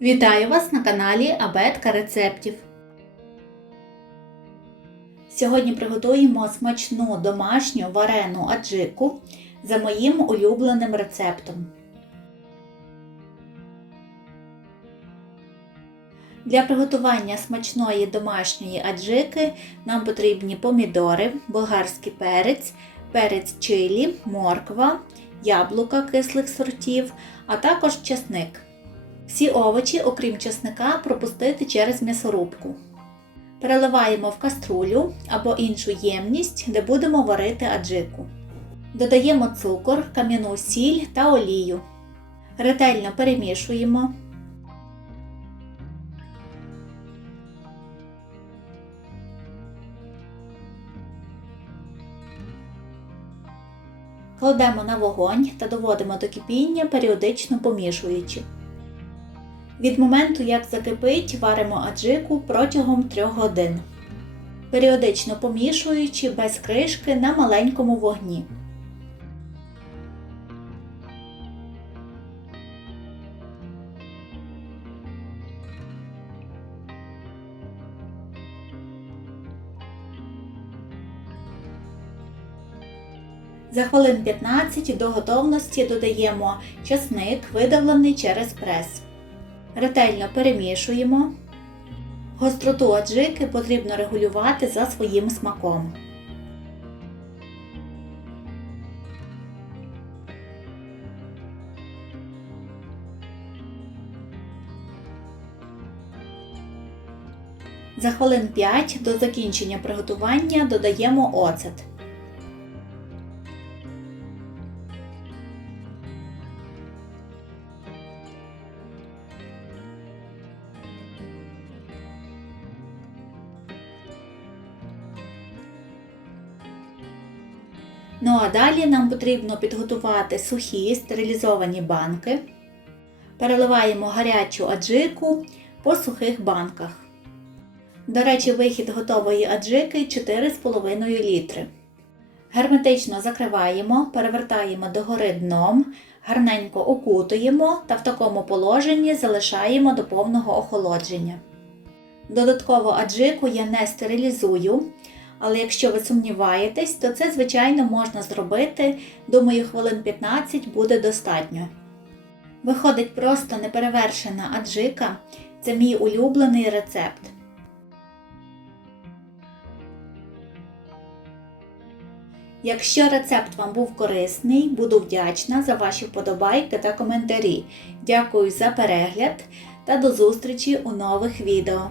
Вітаю вас на каналі Абетка рецептів. Сьогодні приготуємо смачну домашню варену аджику за моїм улюбленим рецептом. Для приготування смачної домашньої аджики нам потрібні помідори, болгарський перець, перець чилі, морква, яблука кислих сортів, а також чесник. Всі овочі, окрім чесника, пропустити через м'ясорубку. Переливаємо в каструлю або іншу ємність, де будемо варити аджику. Додаємо цукор, кам'яну сіль та олію. Ретельно перемішуємо. Кладемо на вогонь та доводимо до кипіння, періодично помішуючи. Від моменту, як закипить, варимо аджику протягом 3 годин, періодично помішуючи без кришки на маленькому вогні. За хвилин 15 до готовності додаємо часник, видавлений через прес. Ретельно перемішуємо. Гостроту аджики потрібно регулювати за своїм смаком. За хвилин 5 до закінчення приготування додаємо оцет. Ну а далі нам потрібно підготувати сухі стерилізовані банки. Переливаємо гарячу аджику по сухих банках. До речі, вихід готової аджики 4,5 літри. Герметично закриваємо, перевертаємо догори дном, гарненько окутуємо та в такому положенні залишаємо до повного охолодження. Додатково аджику я не стерилізую. Але якщо ви сумніваєтесь, то це, звичайно, можна зробити. Думаю, хвилин 15 буде достатньо. Виходить просто неперевершена аджика. Це мій улюблений рецепт. Якщо рецепт вам був корисний, буду вдячна за ваші вподобайки та коментарі. Дякую за перегляд та до зустрічі у нових відео.